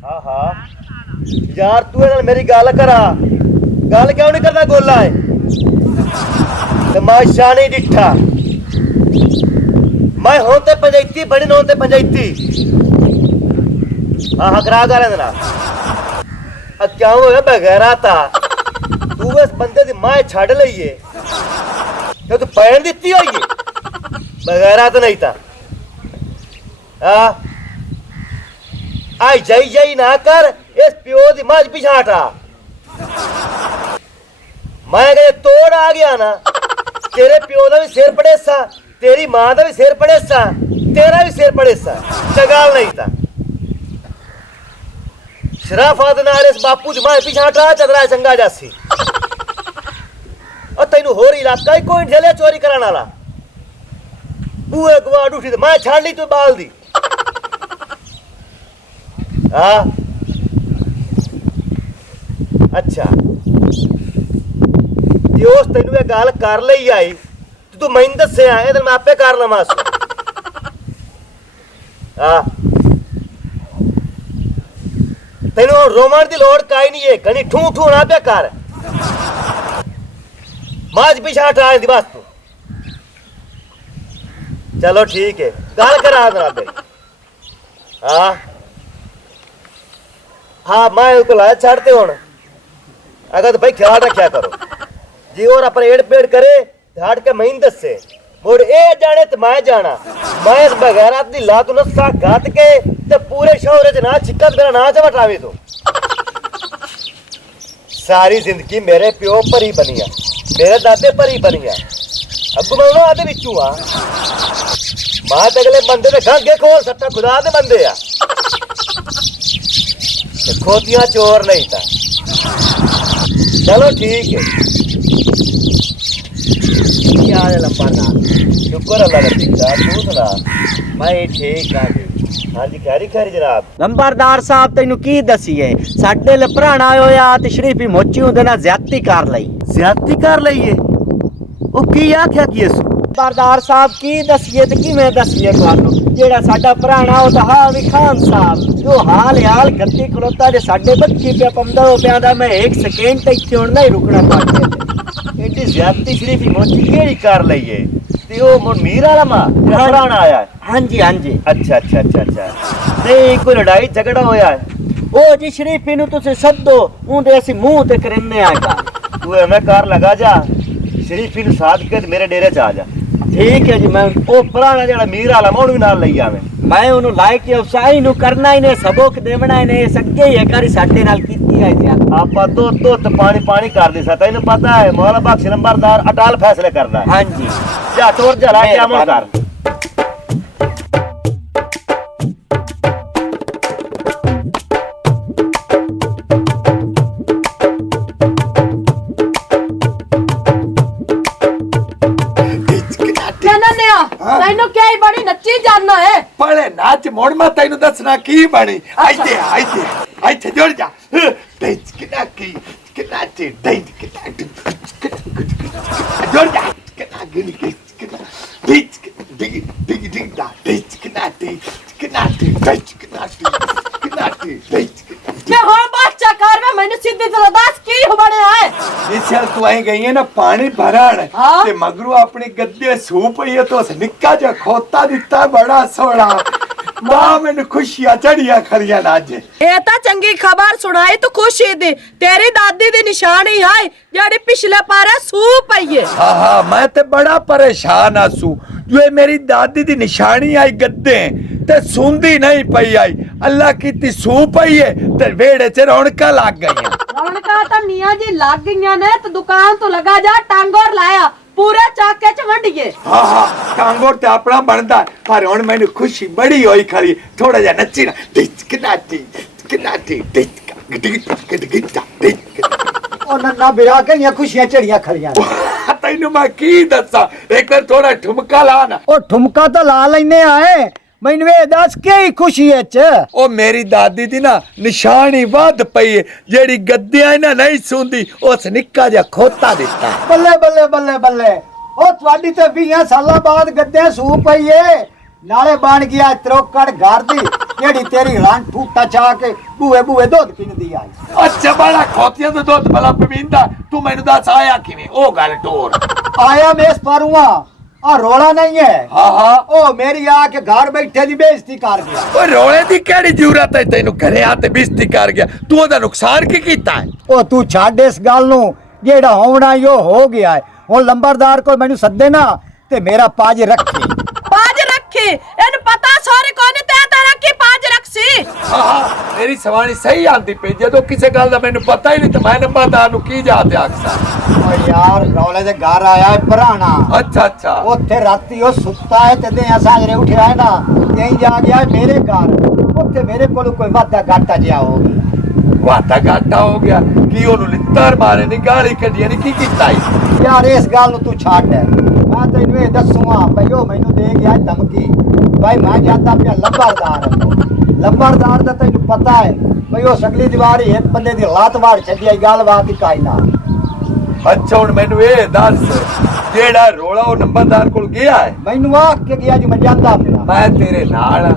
हाँ हाँ यार तू ये मेरी गल करा गल क्यों नहीं करना गोला है तमाशा नहीं डिठा मैं होते पंचायती बड़ी न होते पंचायती हाँ हाँ करा कर देना क्या हो बगैरा था तू इस बंदे की मां छड़ लीए तो तू पैन दी हुई है बगैरा तो नहीं था आई जाई जाई ना कर इस प्यो की मज पिछा हटा मैं कहे तोड़ आ गया ना तेरे प्यो का भी सिर पड़ेसा तेरी मां का भी सिर पड़ेसा तेरा भी सिर पड़ेसा चगाल नहीं था शराफत नाल इस बापू की मां पिछा हटा चदरा चंगा जासी और तेनू होर इलाका ही कोई झले चोरी कराने वाला बूहे गवाड़ उठी तो मैं छाड़ ली तू बाल दी हाँ अच्छा उस तेन ये गल कर ली आई तो तू मैनू दसे आए मैं आपे कर लवा हाँ तेन रोमन की लोड़ काई नहीं है कहीं ठू ठू ना पे कर माज पीछा हटा दी बस तू चलो ठीक है गल करा दे हाँ हाँ मैं उसको लाया छाड़ते हो अगर तो भाई ख्याल रखा करो जी और अपन एड़ पेड़ करे झाड़ के महीन दसे मुड़ ए जाने तो मैं जाना मैं इस बगैरा दी लात नस्सा गात के ते पूरे शहर च ना छिक्का मेरा ना चवटावे तो सारी जिंदगी मेरे प्यो परी बनिया मेरे दादे परी बनिया अब मैं उन्होंने आदे बिचू हाँ मां ते अगले बंदे ने गांगे खोल सट्टा खुदा दे बंदे आ खोतिया चोर नहीं था चलो ठीक है शुक्र अल्लाह का तू सुना मैं ठीक हाँ जी हाँ जी खैरी खैरी जनाब लंबरदार साहब तेनू की दसीए साडे लभराना होया ते शरीफी मोची उहदे नाल ज्यादती कर लई है ओ की आख्या की इस लंबरदार साहब की दसीए ते किवें दसीए तुहानू जेड़ा साडा भराना ओ ता हावी खान साहब जो हाल गद्दी खलोता जे साडे बच्ची पे पंदा हो पिया दा मैं एक सेकंड तक क्यों नहीं रुकना पाते एडी ज्यादती शरीफी मोची केड़ी कर लई है ते ओ मीर वाला मां भराना आया है हां जी अच्छा नहीं कोई लड़ाई झगड़ा होया है ओ जी शरीफी नु तुसे सद्दो उंदे असी मुंह ते करने आएगा तू एवें कर लगा जा शरीफी नु साध के मेरे डेरे च आ जा ठीक है जी मैं ओ पुराना जेड़ा मीर वाला मोड़ भी नाल लई आवे मैं उन्हें लाइक उसाई नु करना ही ने सबक देवना ही ने सके ही करी साडे नाल कीती है जी आपा तो पानी कर दे सकता इन्हें पता है मौला बख्श नंबरदार अटाल फैसले करना है हां जी जा तोर जला के अमल कर तैनू क्या ही बड़ी नच्ची जानना है पहले नाच मोड़ में तैनू दसना की बनी आइते जोड़ जा डेच किना की किना ची डेच किना जोड़ जा किना गिनी किना डेच डिग डिग डिग दा डेच किना टी डेच किना टी डेच मैं हो बादशाह कार में मैंने सीधी जबरदस्त की हो बड़े आए निशल तू आई गई है ना पानी भराण ते मगरू अपनी गद्दे सूप ही तो निक्का जा खोता दिता बड़ा सोना मां मैंने खुशियां चढ़िया खरिया नाज ये ता चंगी खबर सुनाई तो खुशी दी तेरी दादी दी निशानी है जेड़ी पिछले पारे सूप आई है हां मैं ते बड़ा परेशान आसू जो ये मेरी दादी दी निशानी आई गद्दे ते सुंदी नहीं पई आई अल्लाह की सूप आई है ते वेड़े च रौनका लग गई रौनका तो मियां जी लग गईयां ने तो दुकान तो लगा जा टांगोर लाया पूरे चाके च वंडिए हां टांगोर ते अपना बनदा पर हुन मैनू खुशी बड़ी होई खरी थोड़ा जा नच्ची ना किनाटी ओ नन्ना बिरा के खुशियां चढ़िया खरियां तैनू मैं की दसा एक बार थोड़ा ठुमका ला ना ओ ठुमका तो ला लेने आए मैनू दस के खुशी है ओ मेरी दादी दी ना निशानी वध पई है जेड़ी गद्दियां ना नहीं सुंदी उस निक्का जा खोता दिता बल्ले बल्ले बल्ले बल्ले ओ ਤੁਹਾਡੀ ਤੇ 20 ਸਾਲਾਂ ਬਾਅਦ ਗੱਦੇ ਸੂ ਪਈ ਏ ਨਾਲੇ ਬਣ ਗਿਆ ਤਰੋਕੜ ਘਰ ਦੀ ਜਿਹੜੀ ਤੇਰੀ ਰਾਂ ਠੂਟਾ ਚਾ ਕੇ ਬੂਏ ਬੂਏ ਦੁੱਧ ਪੀਂਦੀ ਆਈ। ਅੱਛਾ ਬੜਾ ਖੋਤੀਆਂ ਦਾ ਦੁੱਧ ਭਲਾ ਪੀਂਦਾ ਤੂੰ ਮੈਨੂੰ ਦੱਸ ਆਇਆ ਕਿਵੇਂ ਉਹ ਗੱਲ ਟੋਰ ਆਇਆ ਮੇਸ ਪਰੂਆ ਆ ਰੋਲਾ ਨਹੀਂ ਹੈ। ਹਾਂ ਉਹ ਮੇਰੀ ਆ ਕੇ ਘਰ ਬੈਠੇ ਦੀ ਬੇਇੱਜ਼ਤੀ ਕਰ ਗਿਆ। ਉਹ ਰੋਲੇ ਦੀ ਕਿਹੜੀ ਜ਼ਰੂਰਤ ਹੈ ਤੈਨੂੰ ਘਰੇ ਆ ਤੇ ਬਿਸਤੀ ਕਰ ਗਿਆ ਤੂੰ ਉਹਦਾ ਨੁਕਸਾਨ ਕੀ ਕੀਤਾ ਹੈ ਉਹ ਤੂੰ ਛੱਡ ਇਸ ਗੱਲ ਨੂੰ, ਜਿਹੜਾ ਹੋਣਾ ਈ ਉਹ ਹੋ ਗਿਆ ਹੈ। ਹੁਣ ਲੰਬਰਦਾਰ ਕੋਲ ਮੈਨੂੰ ਸੱਦੇ ਨਾ ਤੇ ਮੇਰਾ ਪਾਜ ਰੱਖੇ। ਪਾਜ ਰੱਖੀ ਇਹਨੂੰ ਪਤਾ ਸੋਰੇ ਕੋਨੇ ਤੇ ਤਾਰਾ ਕੀ ਪਾਜ ਰੱਖੀ। ਹਾਂ ਮੇਰੀ ਸਵਾਣੀ ਸਹੀ ਆਂਦੀ ਪਈ ਜਦੋਂ ਕਿਸੇ ਗੱਲ ਦਾ ਮੈਨੂੰ ਪਤਾ ਹੀ ਨਹੀਂ ਤੇ ਮੈਂ ਨੰਬਰਦਾਰ ਨੂੰ ਕੀ ਜਾ ਤੇ ਆਖਸਾਂ। ਓ ਯਾਰ ਰੌਲੇ ਦੇ ਘਰ ਆਇਆ ਹੈ ਭਰਾਣਾ। ਅੱਛਾ ਉੱਥੇ ਰਾਤੀ ਉਹ ਸੁੱਤਾ ਹੈ ਤੇ ਦੇ ਸਾਜਰੇ ਉਠਿਆ ਹੈ ਨਾ ਤੇ ਜਾ ਗਿਆ ਮੇਰੇ ਘਰ। ਉੱਥੇ ਮੇਰੇ ਕੋਲ ਕੋਈ ਵਾਦਾ ਘਾਟਾ ਜਿਹਾ ਹੋ ਗਿਆ। ਵਾਦਾ ਘਾਟਾ ਹੋ ਗਿਆ ਕੀ ਉਹਨੂੰ ਲਿੱਤਰ ਮਾਰੇ ਨਹੀਂ ਗਾਲੀ ਕੱਢੀ ਨਹੀਂ ਕੀ ਕੀਤਾ ਈ ਯਾਰ ਇਸ ਗੱਲ ਨੂੰ ਤੂੰ ਛੱਡ। ਮੈਂ ਤੈਨੂੰ ਇਹ ਦੱਸੂਗਾ ਭਈ ਉਹ ਮੈਨੂੰ ਦੇ ਗਿਆ ਧਮਕੀ ਭਾਈ ਮੈਂ ਜਾਂਦਾ ਪਿਆ ਲੰਬਰਦਾਰ ਦਾ ਤੈਨੂੰ ਪਤਾ ਹੈ ਭਈ ਉਹ ਸਗਲੀ ਦੀਵਾਰ ਹੀ ਇੱਕ ਬੰਦੇ ਦੀ ਲਾਤ ਵਾੜ ਛੱਡੀ ਗੱਲਬਾਤ ਹੀ ਕਾਈ ਨਾ। ਅੱਛਾ ਹੁਣ ਮੈਨੂੰ ਇਹ ਦੱਸ ਜਿਹੜਾ ਰੋਲਾ ਉਹ ਨੰਬਰਦਾਰ ਕੋਲ ਗਿਆ ਹੈ ਮੈਨੂੰ ਆਖ ਕੇ ਗਿਆ ਜੀ ਮੈਂ ਜਾਂਦਾ ਪਿਆ। ਮੈਂ ਤੇਰੇ ਨਾਲ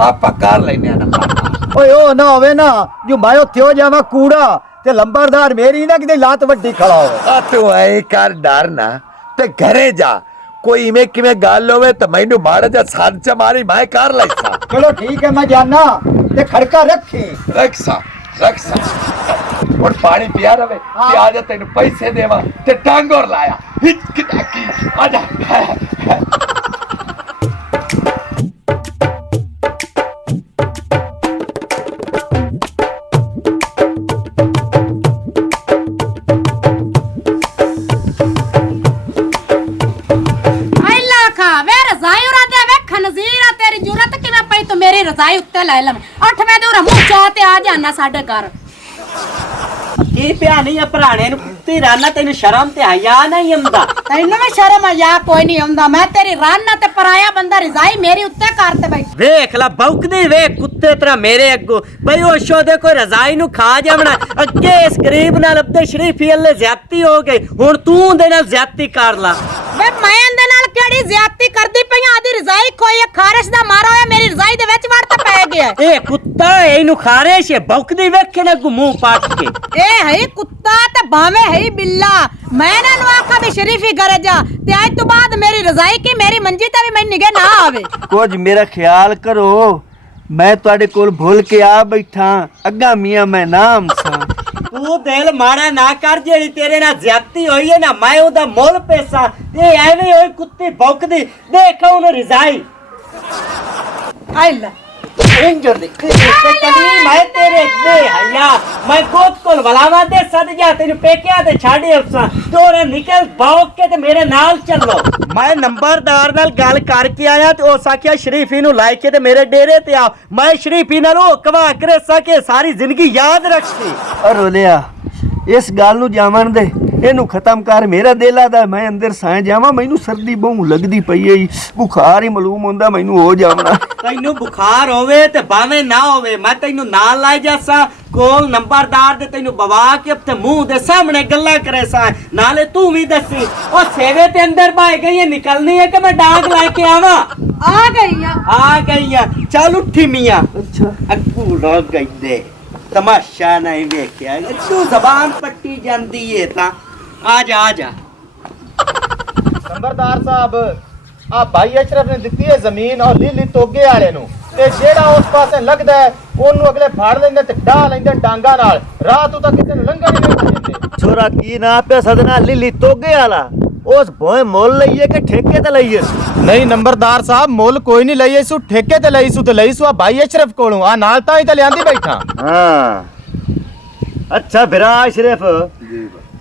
ਆਪਾਂ ਕਰ ਲੈਨੇ ਆ ਨੰਬਰ ਓਏ ਉਹ ਨਾ ਹੋਵੇ ਨਾ ਜੋ ਮੈਂ ਉੱਥੇ ਹੋ ਜਾਵਾਂ ਕੂੜਾ ਤੇ ਲੰਬਰਦਾਰ ਮੇਰੀ ਨਾ ਕਿਤੇ ਲਾਤ ਵੱਡੀ ਖੜਾ ਹੋਵੇ। ਆ ਤੂੰ ਐ ਕਰ ਡਰ ਨਾ ਤੇ ਘਰੇ ਜਾ ਕੋਈ ਇਵੇਂ ਕਿਵੇਂ ਗੱਲ ਹੋਵੇ ਤਾਂ ਮੈਨੂੰ ਮਾੜਾ ਜਿਹਾ ਸਾਧ ਚ ਮਾਰੀ ਮੈਂ ਕਰ ਲੈਸਾ। ਚਲੋ ਠੀਕ ਹੈ ਮੈਂ ਜਾਣਾ ਤੇ ਖੜਕਾ ਰੱਖੀ। ਰੱਖਸਾ ਹੁਣ ਪਾਣੀ ਪਿਆ ਰਵੇ ਤੇ ਆ ਜਾ ਤੈਨੂੰ ਪੈਸੇ ਦੇਵਾਂ ਤੇ ਟਾਂਗੋਰ ਲਾਇਆ ਹਿੱਕ ਟਾਕੀ ਆ ਜਾ। मेरी रजाई उत्ते लै लम 8 वजे उरा मुंह चा ते आ जाना साडे घर ਕੀ ਪਿਆ ਨਹੀਂ ਆ ਭਰਾਣੇ ਨੂੰ ਕੁੱਤੀ ਰਾਨਾ ਤੈਨੂੰ ਸ਼ਰਮ ਤੇ ਹਯਾ ਨਹੀਂ ਆਉਂਦਾ। ਤੈਨੂੰ ਵੀ ਸ਼ਰਮ ਆ ਕੋਈ ਨਹੀਂ ਆਉਂਦਾ। ਮੈਂ ਤੇਰੀ ਰਾਨਾ ਤੇ ਪਰਾਇਆ ਬੰਦਾ ਰਜ਼ਾਈ ਮੇਰੀ ਉੱਤੇ ਕਰ ਤੇ ਬੈਠ ਵੇਖ ਲਾ ਬੌਕਦੀ ਵੇਖ ਕੁੱਤੇ ਤਰ੍ਹਾਂ ਮੇਰੇ ਅੱਗੋਂ ਬਈ ਉਹ ਸ਼ੋਦੇ ਕੋਈ ਰਜ਼ਾਈ ਨੂੰ ਖਾ ਜਾਵਣਾ। ਅੱਗੇ ਇਸ ਗਰੀਬ ਨਾਲ ਅਬਦੇ ਸ਼ਰੀਫੀ ਅੱਲੇ ਜ਼ਿਆਦਤੀ ਹੋ ਗਈ ਹੁਣ ਤੂੰ ਉਹਦੇ ਨਾਲ ਜ਼ਿਆਦਤੀ ਕਰ ਲਾ। ਵੇ ਮੈਂ ਇਹਦੇ ਨਾਲ ਕਿਹੜੀ ਜ਼ਿਆਦਤੀ ਕਰਦੀ ਪਈ ਆਦੀ ਰਜ਼ਾਈ ਕੋਈ ਖਾਰਿਸ਼ ਦਾ ਮਾਰਾ ਹੋਇਆ ਮੇਰੀ ਰਜ਼ਾਈ ਦੇ ਵਿੱਚ ਵੜ ਤੇ ਪੈ ਗਿਆ। ਇਹ ਕੁੱਤਾ ਇਹਨੂੰ ਖਾਰਿਸ਼ ਹੈ ਬੌਕਦੀ ਵੇਖੇ ਨਾ ਮੂੰਹ ਪਾਟ ਕੇ। ਇਹ ਹੈ ਕੁੱਤਾ ਤੇ ਭਾਵੇਂ ਹੈ ਬਿੱਲਾ। ਮੈਂ ਇਹਨਾਂ ਨੂੰ ਆਖਾ ਵੀ ਸ਼ਰੀਫੀ ਘਰੇ ਜਾ ਤੇ ਅੱਜ ਤੋਂ ਬਾਅਦ ਮੇਰੀ ਰਜ਼ਾਈ ਕੀ ਮੇਰੀ ਮੰਜੀ ਤੇ ਵੀ ਮੈਨੂੰ ਨਿਗੇ ਨਾ ਆਵੇ। ਕੁਝ ਮੇਰਾ ਖਿਆਲ ਕਰੋ ਮੈਂ ਤੁਹਾਡੇ ਕੋਲ ਭੁੱਲ ਕੇ ਆ ਬੈਠਾ ਅੱਗਾ ਮੀਆਂ ਮੈਂ ਨਾਮ ਸਾਂ। ਤੂੰ ਦਿਲ ਮਾੜਾ ਨਾ ਕਰ ਜਿਹੜੀ ਤੇਰੇ ਨਾਲ ਜ਼ਿਆਦਤੀ ਹੋਈ ਹੈ ਨਾ ਮੈਂ ਉਹਦਾ ਮੁੱਲ ਪੈਸਾ ਤੇ ਐਵੇਂ ਹੋਈ ਕੁੱਤੀ ਭੌਂਕਦੀ ਦੇਖ ਉਹਨੂੰ ਰਜ਼ਾਈ ਆਇਲਾ ਇੰਜਰ ਦੇ ਕਲੀ ਮੈਂ ਤੇਰੇ ਦੇ ਹਯਾ ਮੈਂ ਕੋਤ ਕੋਲ ਵਲਾਵਾ ਦੇ ਸਦ ਜਾ ਤੈਨੂੰ ਪੇਕਿਆ ਤੇ ਛਾੜੇ ਅਫਸਾ ਤੋਰੇ ਨਿਕਲ ਭੌਂਕ ਕੇ ਤੇ ਮੇਰੇ ਨਾਲ ਚੱਲੋ। ਮੈਂ ਨੰਬਰਦਾਰ ਨਾਲ ਗੱਲ ਕਰਕੇ ਆਇਆ ਤੇ ਉਹ ਸਾਖਿਆ ਸ਼ਰੀਫੀ ਨੂੰ ਲਾਇ ਕੇ ਤੇ ਮੇਰੇ ਡੇਰੇ ਤੇ ਆ ਮੈਂ ਸ਼ਰੀਫੀ ਨਾਲ ਉਹ ਕਵਾ ਕਰੇ ਸਕੇ ਸਾਰੀ ਜ਼ਿੰਦਗੀ ਯਾਦ ਰੱਖੀ। ਰੋਲਿਆ ਇਸ ਗੱਲ ਨੂੰ ਜਾਵਣ ਦੇ ਇਹਨੂੰ ਖਤਮ ਕਰ ਮੇਰਾ ਦਿਲ ਆਦਾ ਮੈਂ ਅੰਦਰ ਸਾਂ ਜਾਵਾਂ ਮੈਨੂੰ ਸਰਦੀ ਬਹੁ ਲੱਗਦੀ ਪਈ ਏ ਬੁਖਾਰ ਹੀ ਮਾਲੂਮ ਹੁੰਦਾ ਮੈਨੂੰ ਹੋ ਜਾਵਣਾ। ਤੈਨੂੰ ਬੁਖਾਰ ਹੋਵੇ ਤੇ ਭਾਵੇਂ ਨਾ ਹੋਵੇ ਮੈਂ ਤੈਨੂੰ ਨਾਲ ਲਾਇ ਜਾਸਾਂ ਕੋਲ ਨੰਬਰਦਾਰ ਦੇ ਤੈਨੂੰ ਬਵਾ ਕੇ ਤੇ ਮੂੰਹ ਦੇ ਸਾਹਮਣੇ ਗੱਲਾਂ ਕਰੇ ਸਾਂ ਨਾਲੇ ਤੂੰ ਵੀ ਦੱਸੀ ਉਹ ਸੇਵੇ ਤੇ ਅੰਦਰ ਬਾਹਰ ਗਈ ਨਿਕਲਣੀ ਹੈ ਕਿ ਮੈਂ ਡਾਂਗ ਲੈ ਕੇ ਆਵਾਂ। ਆ ਗਈਆਂ ਚੱਲ ਉੱਠੀ ਮੀਆਂ। ਅੱਛਾ ਅੱਗੂ ਲੋਕ ਗਈ ਦੇ ਤਮਾਸ਼ਾ ਨਹੀਂ ਵੇਖਿਆ ਤੂੰ ਜ਼ਬਾਨ ਪੱਟੀ ਜਾਂਦੀ ਏ ਤਾਂ ਆ ਜਾ। ਨੰਬਰਦਾਰ ਸਾਹਿਬ ਆ ਭਾਈ ਅਸ਼ਰਫ ਨੇ ਦਿੱਤੀ ਹੈ ਜ਼ਮੀਨ ਔਰ ਲੀਲੀ ਤੋਗੇ ਵਾਲੇ ਨੂੰ ਤੇ ਜਿਹੜਾ ਉਸ ਪਾਸੇ ਲੱਗਦਾ ਹੈ ਉਹਨੂੰ ਅਗਲੇ ਫਾੜ ਲੈਂਦੇ ਤੇ ਢਾਹ ਲੈਂਦੇ ਡਾਂਗਾ ਨਾਲ ਰਾਤ ਨੂੰ ਤਾਂ ਕਿਸੇ ਨੂੰ ਲੰਘਣ ਹੀ ਨਹੀਂ ਦਿੰਦੇ। ਛੋਰਾ ਕੀ ਨਾ ਪਿਆ ਸਦਨਾ ਲੀਲੀ ਤੋਗੇ ਵਾਲਾ ਉਸ ਭੋਏ ਮੁੱਲ ਲਈਏ ਕਿ ਠੇਕੇ ਤੇ ਲਈਏ? ਨਹੀਂ ਨੰਬਰਦਾਰ ਸਾਹਿਬ ਮੁੱਲ ਕੋਈ ਨਹੀਂ ਲਈ ਸੂ ਠੇਕੇ ਤੇ ਲਈ ਸੂ ਆ ਭਾਈ ਅਸ਼ਰਫ ਕੋਲੋਂ ਆ ਨਾਲ ਤਾਂ ਹੀ ਤਾਂ ਲਿਆਂਦੀ ਬੈਠਾ। ਹਾਂ ਅੱਛਾ ਬਿਰਾ ਅਸ਼ਰਫ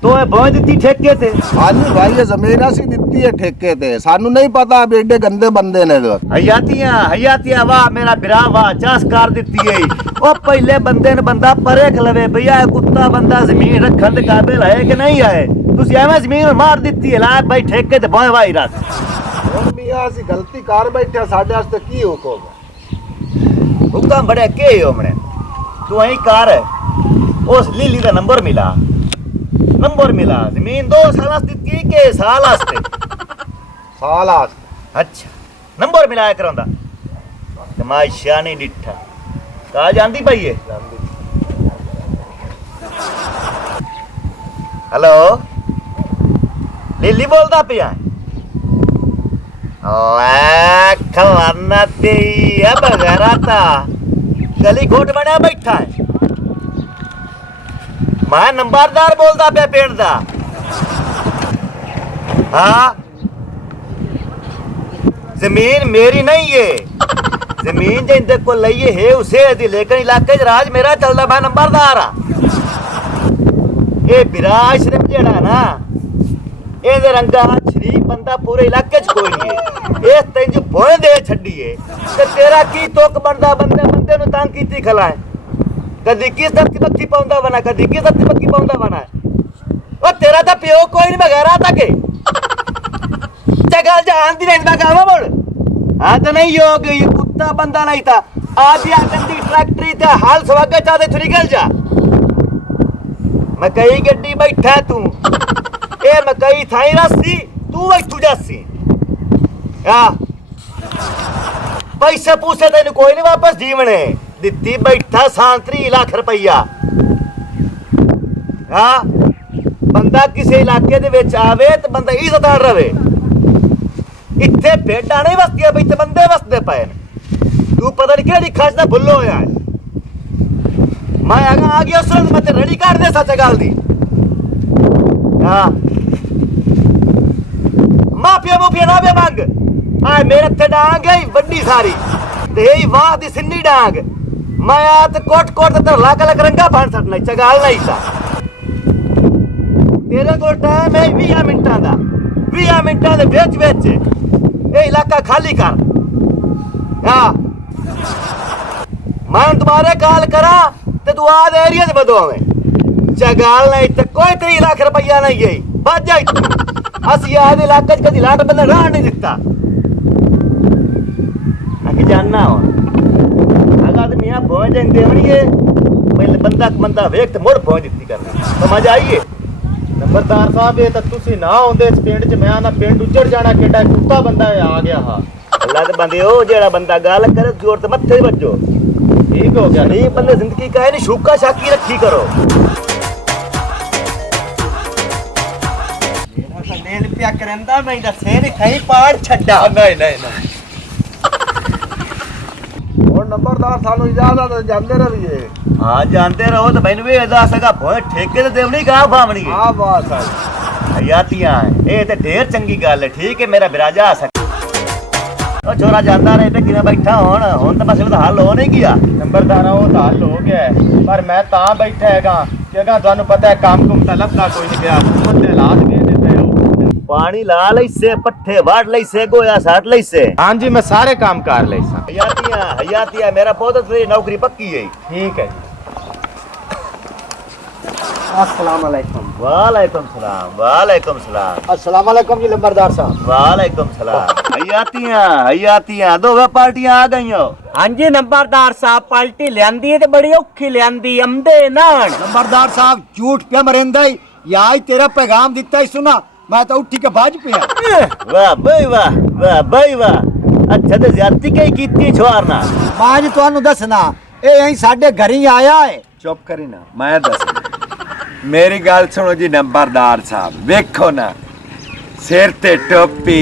ਤੋ ਇਹ ਭੋਏ ਦਿੱਤੀ ਠੇਕੇ ਤੇ? ਹਾਂਜੀ ਭਾਈ ਇਹ ਜ਼ਮੀਨ ਅਸੀਂ ਦਿੱਤੀ ਹੈ ਠੇਕੇ ਤੇ ਸਾਨੂੰ ਨਹੀਂ ਪਤਾ ਵੀ ਏਡੇ ਗੰਦੇ ਬੰਦੇ ਨੇ। ਹਯਾਤੀਆਂ ਵਾਹ ਮੇਰਾ ਬਿਰਾ ਵਾਹ ਚਾਸ ਕਰ ਦਿੱਤੀ ਏ। ਉਹ ਪਹਿਲੇ ਬੰਦੇ ਨੇ ਬੰਦਾ ਪਰੇ ਖਲਵੇ ਭਈਆ ਕੁੱਤਾ ਬੰਦਾ ਜ਼ਮੀਨ ਰੱਖਣ ਦੇ ਕਾਬਿਲ ਹੈ ਕਿ ਨਹੀਂ ਹੈ? ਤੁਸੀਂ ਐਵੇਂ ਜ਼ਮੀਨ ਮਾਰ ਦਿੱਤੀ ਹੈ ਲਾ ਭਾਈ ਠੇਕੇ ਤੇ ਭੋਏ ਵਾਈ ਰਾਤ ਹੁਣ ਮੀਆਂ ਅਸੀਂ ਗਲਤੀ ਕਰ ਬੈਠੇ ਸਾਡੇ ਵਾਸਤੇ ਕੀ ਹੁਕਮ? ਹੁਕਮ ਬੜੇ ਕੇ ਹੋਮਣੇ ਤੂੰ ਐਂ ਕਰ ਉਸ ਲੀਲੀ ਦਾ ਨੰਬਰ ਮਿਲਾ ਜ਼ਮੀਨ 2 ਸਾਲਾਂ ਦਿੱਤੀ ਕਿ ਸਾਲ ਵਾਸਤੇ? ਸਾਲ ਆਸ ਅੱਛਾ ਨੰਬਰ ਮਿਲਾਇਆ ਕਰਾਂਦਾ ਤਮਾਸ਼ਾ ਨਹੀਂ ਡਿੱਠਾ ਕਾ ਜਾਂਦੀ ਪਈ ਏ ਹੈਲੋ ਲੀਲੀ ਬੋਲਦਾ ਪਿਆ ਲੈ ਖਵਾਨਾ ਤੇ ਇਹ ਬਗੈਰਾ ਤਾਂ ਗਲੀ ਘੋਟ ਬਣਿਆ ਬੈਠਾ ਹੈ ਮੈਂ ਨੰਬਰਦਾਰ ਬੋਲਦਾ ਪਿਆ ਪਿੰਡ ਦਾ हाँ जमीन मेरी नहीं है जमीन जो इनके को लई है उसे दी लेकिन इलाके च राज मेरा चलता मैं नंबरदार ये विराज सिर्फ जेड़ा ना ये रंगा शरीफ बंदा पूरे इलाके च कोई नहीं है इस तेन जो भोए दे छड़ी है ते तेरा की तोक बनदा बंदे बंदे नु तंग कीती खला है कदी किस धरती पक्की पाउंदा बना कदी किस धरती पक्की पाउंदा बना ओ तेरा तो प्यो कोई नहीं बगैरा था के चगल जानती नहीं था गाँव बोल हाँ तो नहीं हो गई कुत्ता बंदा नहीं था आज या गंदी ट्रैक्टरी थे हाल स्वागत चाहते तू निकल जा मकई गड्डी बैठा तू ए मकई थाई रस्सी तू बैठू जासी हाँ पैसे पूछे तेन कोई नहीं वापस जीवने दिती बैठा सांतरी लाख रुपया हाँ बंदा किसी इलाके दे विच आवे ते बंदा इज्जतदार रवे इत्थे भेडां नहीं वसदियां पई ते बंदे वसदे पए ने तू पता नहीं केड़ी खास दा भुल्लो होया है मैं आ गया सुन मैं ते रेडी कर दे सच गल दी हां माफिया ना बे मंग आ मेरे ते डांग है बड्डी सारी ते ही वाह दी सिन्नी डांग मैं आ ते कोट ते लाग लग रंगा फाड़ सटना चगाल नहीं था तेरे को टाइम है 20 मिनटां दा 20 मिनटां दे विच ए इलाका खाली कर हां मैं तुम्हारे कॉल करा ते तू आ दे एरिया च बदोवे चगाल नहीं ते कोई 3 लाख रुपया नहीं गई बच जाई असी आदे इलाके च कदी लाट बंदा राह नहीं दिता आगे जानना हो अगर मियां पहुंच जाए देवणीए पहले बंदा वेख ते मुड़ पहुंच दित्ती करनी समझ आईए नंबरदार साहब ये तो तुसी ना आउंदे इस पिंड च मैं ना पिंड उजड़ जाना केड़ा कुत्ता बंदा आ गया हा अल्लाह दे बंदे ओ जेड़ा बंदा गाल करे जोर ते मत्थे बज्जो ठीक हो गया नहीं बंदे जिंदगी का है नहीं शूका शाकी रखी करो लेल पिया करंदा मैं दसे ने कहीं पाड़ छड्डा नहीं और नंबरदार सानू इजाजत है जांदे रहिए हां जानते रहो तो मैनू भी अदा सका भोए ठेके ते देवनी गा भावनी है हां बात है हयातियां ए ते ढेर चंगी गल है ठीक है मेरा विराजा आ सक ओ छोरा जानदा रहे पे किने बैठा हुन तो मसला दा हल हो नहीं गया नंबरदारा वो तो हल हो गया है पर मैं ता बैठा हैगा कि अगर थानू पता है काम कुम ता लभदा कोई नहीं गया हुकूमत दे हालात दे देते हो पानी ला लई से पट्ठे वाड़ लई से गोया साट लई से हां जी मैं सारे काम कर लेसा हयातियां मेरा पौधा तेरी नौकरी पक्की है ठीक है जी अस्सलाम वालेकुम वालेकुम सलाम अस्सलाम वालेकुम जी नंबरदार साहब वालेकुम सलाम हयातियां दो पार्टियां आ गई हो हाँ जी नंबरदार साहब पार्टी लियांदी है ते बड़ी औखी लियांदी अमदे नान नंबरदार साहब झूठ पे मरेंदा ही या आज तेरा पैगाम दिता ही सुना मैं तो उठी के बाज पिया वाह भाई वाह अच्छा ते ज्यादती कई कीती छोरना मैं जी ਤੁਹਾਨੂੰ दसना ए यही साडे घर ही आया है चुप करी ना मैं दस मेरी गल सुनो जी नंबरदार साहब वेखो ना सिर ते टोपी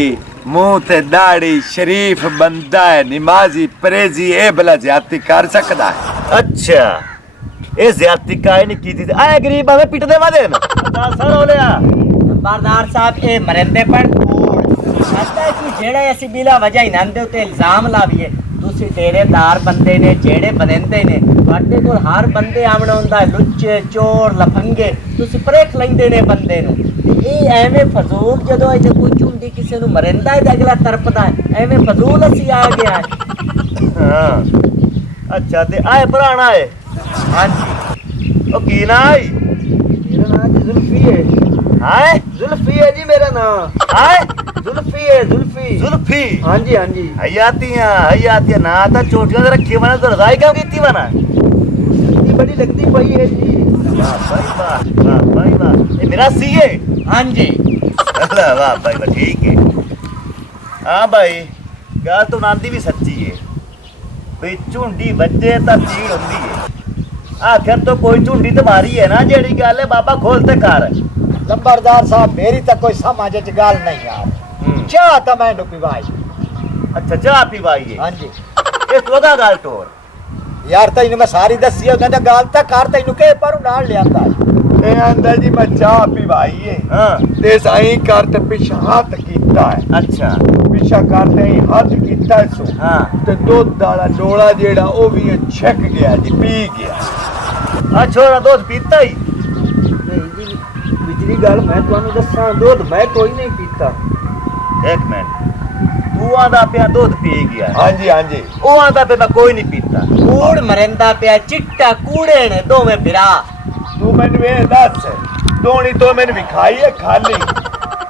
मुंह ते दाढ़ी शरीफ बंदा है नमाजी परहेजी ए भला ज्यादती कर सकदा है अच्छा ए ज्यादती काई नहीं कीती आए गरीब आवे पिट दे वादे ना सर हो लिया नंबरदार साहब ए मरिंदे पर कहता कि जेड़े ਅਸੀਂ बिला वजह ही नंदे उते इल्जाम लावीए ਤੁਸੀਂ ਡੇਰੇਦਾਰ ਬੰਦੇ ਨੇ ਜਿਹੜੇ ਬਨਿੰਦੇ ਨੇ ਤੁਹਾਡੇ ਕੋਲ ਹਰ ਬੰਦੇ ਆਵਣਾ ਹੁੰਦਾ ਲੁੱਚੇ ਚੋਰ ਲਫੰਗੇ ਤੁਸੀਂ ਪਰੇਖ ਲੈਂਦੇ ਨੇ ਬੰਦੇ ਨੂੰ ਇਹ ਐਵੇਂ ਫਜ਼ੂਲ ਜਦੋਂ ਇਹ ਕੋਈ ਚੁੰਡੀ ਕਿਸੇ ਨੂੰ ਮਰਿੰਦਾ ਹੈ ਤੇ ਅਗਲਾ ਤਰਪਦਾ ਐਵੇਂ ਫਜ਼ੂਲ ਅਸੀਂ ਆ ਗਿਆ ਹਾਂ ਅੱਛਾ ਤੇ ਆਏ ਪੁਰਾਣਾ ਹੈ ਹਾਂਜੀ ਉਹ ਕੀ ਨਾ ਹੈ ਮੇਰਾ ਨਾਮ ਜ਼ੁਲਫੀ ਹੈ हाय ਜ਼ੁਲਫੀ ਹੈ ਜੀ ਮੇਰਾ ਨਾਮ हाय ਜ਼ੁਲਫੀ ਹੈ ਜ਼ੁਲਫੀ जुल्फी ਹਾਂਜੀ ਹਾਂਜੀ हयातियां ना था चोटियां ते रखी बना तो रजाई क्यों कीती बना ਇਹ ਬੜੀ ਲੱਗਦੀ ਪਈ ਹੈ ਜੀ वाह भाई वाह ये मेरा सी है ਹਾਂਜੀ वाह भाई वाह ठीक है हाँ भाई गल तो नांदी भी सच्ची है ਵੀ ਝੁੰਡੀ ਵੱਜੇ ਤਾਂ ਪੀੜ ਹੁੰਦੀ ਹੈ। ਆਖਿਰ तो कोई ਝੁੰਡੀ तुम्हारी है ना, जेड़ी गल है बाबा खोल ते कर। लंबरदार साहब मेरी तो कोई समझ च गल नहीं यार चाह तो मैनू पिवाई अच्छा चाह पीवाई है। हाँ जी इस वगा गल टोर यार तैनू मैं सारी दसी उन्होंने गल तो कर तैनू के पर नाल लियांदा ਇਹ ਆਂਦਾ ਜੀ ਮੈਂ ਚਾਹ ਪੀਵਾਈ ਏ हाँ ਤੇ ਸਾਈਂ ਕਰ ਤੇ ਪਿਛਾ ਹੱਥ ਕੀਤਾ ਹੈ अच्छा ਪਿਛਾ ਕਰਦੇ ਹੀ ਹੱਥ ਕੀਤਾ ਸੋ हाँ ਤੇ ਦੁੱਧ ਵਾਲਾ ਡੋਲਾ ਜਿਹੜਾ ਉਹ ਵੀ ਛਕ ਗਿਆ ਜੀ ਪੀ ਗਿਆ। आ छोरा दूध पीता ही नहीं जी पिछली गल मैं ਤੁਹਾਨੂੰ ਦੱਸਾਂ ਦੁੱਧ ਮੈਂ ਕੋਈ ਨਹੀਂ ਪੀਤਾ। एक मिनट तू आंदा पिया दूध पी गया ਹਾਂਜੀ ਹਾਂਜੀ ਉਹ ਆਂਦਾ पे मैं कोई नहीं पीता। ਕੂੜ ਮਰਿੰਦਾ ਪਿਆ ਚਿੱਟਾ ਕੂੜੇ ਨੇ ਦੋਵੇਂ ਬਿਰਾ। ਤੂੰ ਮੈਨੂੰ ਇਹ ਦੱਸ ਦੋਣੀ ਤੋਂ ਮੈਨੂੰ ਵਿਖਾਈ ਹੈ ਖਾਲੀ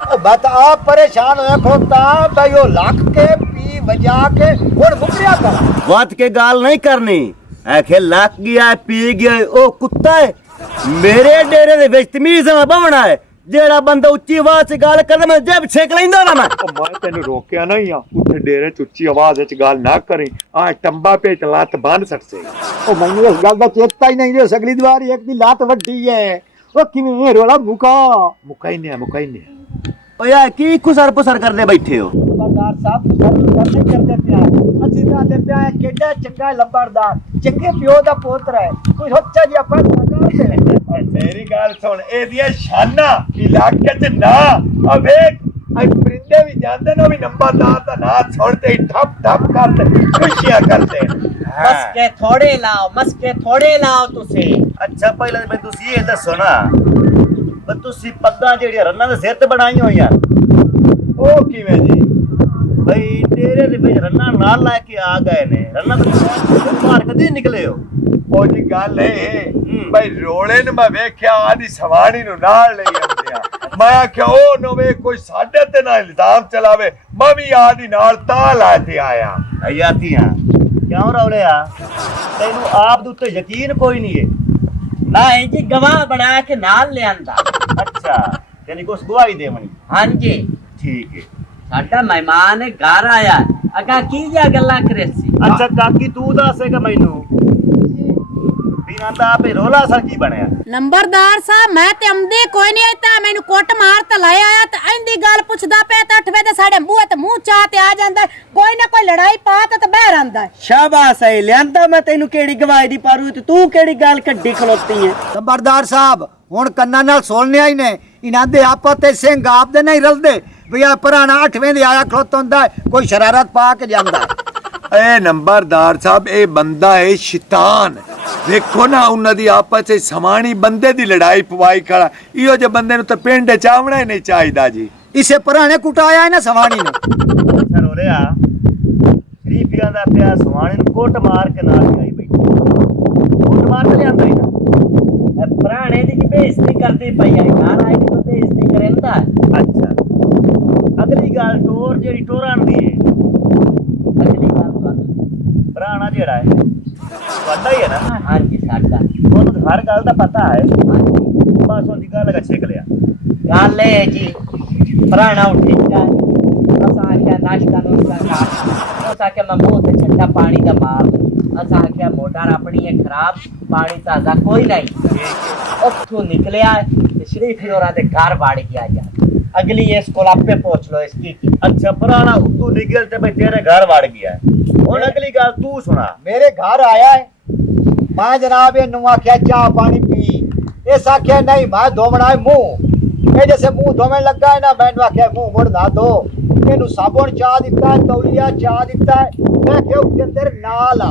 ओ मैं तो आप परेशान होया खोता भाई ओ लख के पी वजा के हुन मुकरिया कर बात के गाल नहीं करनी। आखे लग गया पी गया ओ कुत्ता है मेरे डेरे दे विच तमीज ना बवना है। जेड़ा बंदा उच्ची आवाज च गाल करदा मैं जेब छेक लैंदा ना मैं। ਉਹ ਮੈਂ ਤੈਨੂੰ ਰੋਕਿਆ ਨਹੀਂ ਆ ਉੱਥੇ ਡੇਰੇ ਚ ਉੱਚੀ ਆਵਾਜ਼ ਵਿੱਚ ਗੱਲ ਨਾ ਕਰੀ ਆ ਟੰਬਾ ਪੇਟ ਲੱਤ ਬੰਨ ਸਕਸੇ। ओ मैनू इस गल दा चेता ही नहीं जो अगली बार एक दी लात वड्डी है ओ किवें रोला मुका ਮੁਕਾਈਨੇ ओ यार की खुसर पुसर करदे बैठे हो। लंबरदार साहब कुछ नहीं करते पिया असि ताते पिया केडा चंगा लंबरदार चंगे प्यो दा पोत्र है कोई सोचा जी अपन करते ਮੇਰੀ ਗੱਲ ਸੁਣ ਇਹਦੀਆਂ ਸ਼ਾਨਾਂ ਇਲਾਕੇ ਚ ਨਾ ਆ ਵੇਖ ਆ ਪਰਿੰਦੇ ਵੀ ਜਾਂਦੇ ਨੇ ਵੀ ਨੰਬਰਦਾਰ ਦਾ ਨਾਂ ਸੁਣ ਤੇ ਠੱਪ ਠੱਪ ਕਰਦੇ ਖੁਸ਼ੀਆਂ ਕਰਦੇ ਮਸਕੇ ਥੋੜੇ ਲਾਓ ਤੁਸੀਂ। अच्छा पहले मैं तुसी ये दसो ना पर तुसी पग्गां जेड़ियां रन्ना दे सिर ते बनाई होईयां ਉਹ ਕਿਵੇਂ ਜੀ भाई डेरे दे विच रन्ना नाल ला के आ गए ने रन्ना तो बाहर कदी निकले हो। ਉਹ ਜੀ ਗੱਲ ਇਹ ਬਈ ਰੋਲੇ ਨੂੰ ਮੈਂ ਵੇਖਿਆ ਆਦੀ ਸਵਾਣੀ ਨੂੰ ਨਾਲ ਲਈ ਆਉਂਦਿਆ ਮੈਂ ਆਖਿਆ ਉਹ ਨੋ ਵੇ ਕੋਈ ਸਾਡੇ ਤੇ ਨਾ ਇਲਜ਼ਾਮ ਚਲਾਵੇ ਮੈਂ ਵੀ ਆਦੀ ਨਾਲ ਤਾਂ ਲਾ ਕੇ ਆਇਆ। हयातियां क्यों रौलिया तेनू आप दे उत्ते यकीन कोई नहीं है। ਨਹੀਂ ਜੀ ਗਵਾਹ ਬਣਾ ਕੇ ਨਾਲ ਲਿਆਂਦਾ। अच्छा यानी कुछ गवाही देवनी ਹਾਂਜੀ ठीक है। ਸਾਡਾ ਮਹਿਮਾਨ ਘਰ ਆਇਆ ਅਗਾ ਕੀ ਜਾਂ ਗੱਲਾਂ ਕਰੇ ਸੀ। अच्छा काकी तू दसेगा मैनू बिना दा पे रोला सा की बनया। ਨੰਬਰਦਾਰ ਸਾਹਿਬ ਮੈਂ ਤੇ ਆਮਦੇ ਕੋਈ ਨਹੀਂ ਆਇਤਾ ਮੈਨੂੰ ਕੁੱਟ ਮਾਰ ਤੇ ਲੈ ਆਇਆ ਤੇ ਇੰਦੀ ਗੱਲ ਪੁੱਛਦਾ ਪਿਆ ਤੇ 8 ਵਜੇ ਤੇ ਸਾਡੇ ਮੂੰਹ ਤੇ ਮੂੰਹ ਚਾਹ ਤੇ ਆ ਜਾਂਦਾ ਹੈ। ਕੋਈ ਨਾ ਕੋਈ ਲੜਾਈ ਪਾ ਤੇ ਬਹਿ ਰਹਿੰਦਾ ਹੈ। ਸ਼ਾਬਾਸ਼ ਹੈ ਲਿਆਂਦਾ ਮੈਂ ਤੈਨੂੰ ਕਿਹੜੀ ਗਵਾਹੀ ਦੀ ਪਾਰੂ ਤੇ ਤੂੰ ਕਿਹੜੀ ਗੱਲ ਕੱਢੀ ਖਲੋਤੀ ਹੈ। लंबरदार साहब हुन कन्ना नाल सुनने आई ने इन्हां दे आपस ते सिंह आप दे नहीं रलदे भी आ पुराना 8वें दे आया खलोता हुंदा है कोई शरारत पा के ਜਾਂਦਾ है। ਇਹ ਨੰਬਰਦਾਰ ਸਾਹਿਬ ਇਹ ਬੰਦਾ ਹੈ ਸ਼ੈਤਾਨ ਵੇਖੋ ਨਾ ਉਹਨਾਂ ਦੀ ਆਪਸ ਵਿੱਚ ਸਮਾਣੀ ਬੰਦੇ ਦੀ ਲੜਾਈ ਪਵਾਈ ਖੜਾ ਇਹੋ ਜਿਹੇ ਬੰਦੇ ਨੂੰ ਤਾਂ ਪਿੰਡ ਚ ਆਉਣਾ ਹੀ ਨਹੀਂ ਚਾਹੀਦਾ ਜੀ। इसे पुराने कुटाया है ना सवानी ने अच्छा रोलिया शरीफिया दा पिया सुहाने नू कोट मार के नाल आई बैठी कोट मार के लियांदा ही ना। ਪੁਰਾਣੇ ਦੀ ਕੀ ਬੇਇੱਜ਼ਤੀ ਕਰਦੀ ਪਈ ਹੈ ਘਰ ਆਈ ਦੀ ਬੇਇੱਜ਼ਤੀ ਕਰੇਂਦਾ। अच्छा अगली गल टोर जेड़ी टोरां दी है ਅਗਲੀ ਗੱਲ ਤੁਹਾਨੂੰ पुराना जेड़ा है ਤੁਹਾਡਾ ਹੀ है ना। ਹਾਂਜੀ ਸਾਡਾ ਉਹਨੂੰ ਹਰ ਗੱਲ ਦਾ ਪਤਾ ਹੈ ਹਾਂਜੀ ਬਸ ਉਹਦੀ ਗੱਲ ਦਾ ਛਿਕ ਲਿਆ। ਗੱਲ ਇਹ ਜੀ ਪੁਰਾਣਾ ਉੱਠੀ ਜਾ ਅਸਾਂ ਆਖਿਆ ਨਾਸ਼ਤਾ ਨੂੰ ਕਰ ਅਸਾਂ ਆਖਿਆ ਮੈਂ ਮੂੰਹ ਤੇ ਠੰਡਾ ਪਾਣੀ ਦਾ ਮਾਰ ਅਸਾਂ ਆਖਿਆ ਮੋਟਰ ਆਪਣੀ ਹੈ ਖਰਾਬ ਪਾਣੀ ਤਾਜ਼ਾ ਕੋਈ ਨਹੀਂ ਉੱਥੋਂ ਨਿਕਲਿਆ ਤੇ ਸ਼ਰੀਫੀ ਹੋਰਾਂ ਦੇ ਘਰ ਵੜ ਗਿਆ ਜਾ ਅਗਲੀ ਇਸ ਕੋਲ ਆਪੇ ਪੁੱਛ ਲੋ ਇਸ ਕੀ अच्छा पुराना तू निकल ते भाई तेरे घर वाड़ गया है। हुन अगली गल तू सुना। मेरे घर आया है मैं जनाब ये नुआ क्या चाह पानी पी इस आख्या नहीं मैं धोवना है मुंह ये जैसे मुंह धोने लगा है ना मैंने आख्या मुंह मुड़ ना धो इनू साबुन चाह दिता है तौलिया चाह दिता है मैं क्या उसके अंदर नाल आ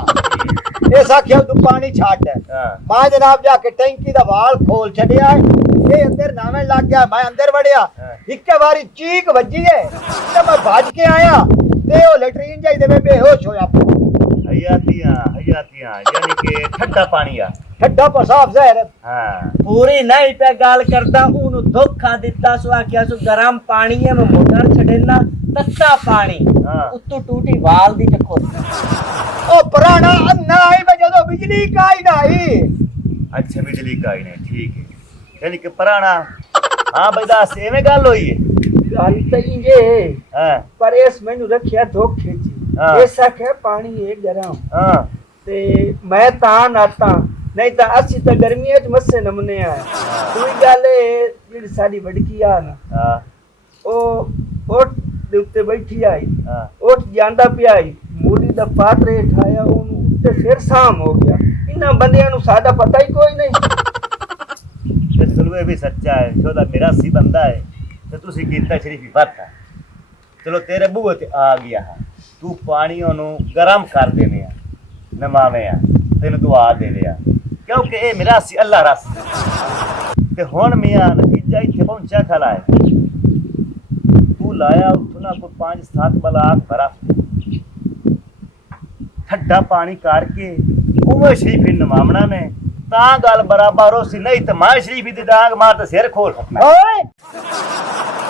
इस आख्या तू पानी छाट है हाँ। मैं जनाब जाके टैंकी दा वाल खोल छड़िया है ये अंदर नावे लग गया मैं अंदर वड़िया एक बारी चीख बजी है ते मैं भज के आया ते ओ लैट्रीन जाई दे बेहोश होया हयातियां यानी कि ठंडा पानी आ ठड्डा पेशाब जहर हाँ ਪੂਰੀ ਨਹੀਂ ਤੇ ਗੱਲ ਕਰਦਾ ਉਹਨੂੰ ਧੋਖਾ ਦਿੱਤਾ ਸੋ ਆਖਿਆ ਸੋ ਗਰਮ ਪਾਣੀ ਹੈ ਮੈਂ ਮੋਟਰ ਛੱਡਣਾ ਤੱਤਾ ਪਾਣੀ ਹਾਂ। ਉੱਤੋਂ ਟੂਟੀ ਵਾਲ ਦੀ ਟੱਕੋ ओ पुराना अन्ना आई मैं जदों बिजली का ही ना आई अच्छा बिजली का ही नहीं ठीक है यानी कि पुराना हाँ भाई दस एवें गल होई है। ਗੱਲ ਤਾਂ ਇਹ हाँ ਪਰ ਇਸ ਮੈਨੂੰ ਰੱਖਿਆ ਧੋਖੇ ਚ हाँ। ये सख है पानी है गरम हाँ ते मैं ता नाता नहीं ਤਾਂ ਅਸੀਂ ਤਾਂ ਗਰਮੀਆਂ 'ਚ ਮੱਸੇ ਨਮਨੇ ਆ ਦੂਈ ਗੱਲ ਇਹ ਜਿਹੜੀ ਸਾਡੀ ਵੜਕੀ ਆ ਨਾ हाँ ਉਹ ਓਟ ਦੇ ਉੱਤੇ ਬੈਠੀ ਆਈ हाँ ਓਟ ਜਾਂਦਾ ਪਿਆ ਈ ਮੂਲੀ ਦਾ ਪਾਤਰੇ ਠਾਇਆ ਉਹਨੂੰ ਤੇ ਫਿਰ ਸ਼ਾਮ ਹੋ ਗਿਆ ਇਹਨਾਂ ਬੰਦਿਆਂ ਨੂੰ ਸਾਡਾ ਪਤਾ ਹੀ ਕੋਈ ਨਹੀਂ ਤੇ ਸੁਲਵੇ ਵੀ ਸੱਚਾ ਹੈ ਜੋ ਦਾ ਮੇਰਾ ਸੀ ਬੰਦਾ ਹੈ ਤੇ ਤੁਸੀਂ ਕੀਤਾ ਸ਼ਰੀਫੀ ਫਤ ਹੈ ਚਲੋ ਤੇਰੇ ਬੂਹੇ ਤੇ ਆ ਗਿਆ ਹੈ ਤੂੰ ਪਾਣੀ ਉਹਨੂੰ ਗਰਮ ਕਰ ਦੇਵੇਂ ਆ ਨਮਾਵੇਂ ਆ ਤੈਨੂੰ ਦੁਆ ਦੇਵੇ ਆ ਕਿਉਂਕਿ ਇਹ ਮੇਰਾ ਸੀ ਅੱਲਾ ਰਸ ਤੇ ਹੁਣ ਮੀਆਂ ਨਤੀਜਾ ਇੱਥੇ ਪਹੁੰਚਿਆ ਖਲਾ ਹੈ ਤੂੰ ਲਾਇਆ ਉੱਥੋਂ ਨਾ ਕੋਈ 5-7 ਬਲਾਕ ਬਰਫ਼ ਠੱਡਾ ਪਾਣੀ ਕਰਕੇ ਉਵੇਂ ਸ਼ਰੀਫੀ ਨਮਾਵਣਾ ਨੇ ਤਾਂ ਗੱਲ ਬਰਾਬਰ ਹੋ ਸੀ ਨਹੀਂ ਤੇ ਮੈਂ ਸ਼ਰੀਫੀ ਦੀ ਡਾਂਗ ਮਾਰ ਤੇ ਸਿਰ ਖੋਲ ਸਕਣਾ ਓਏ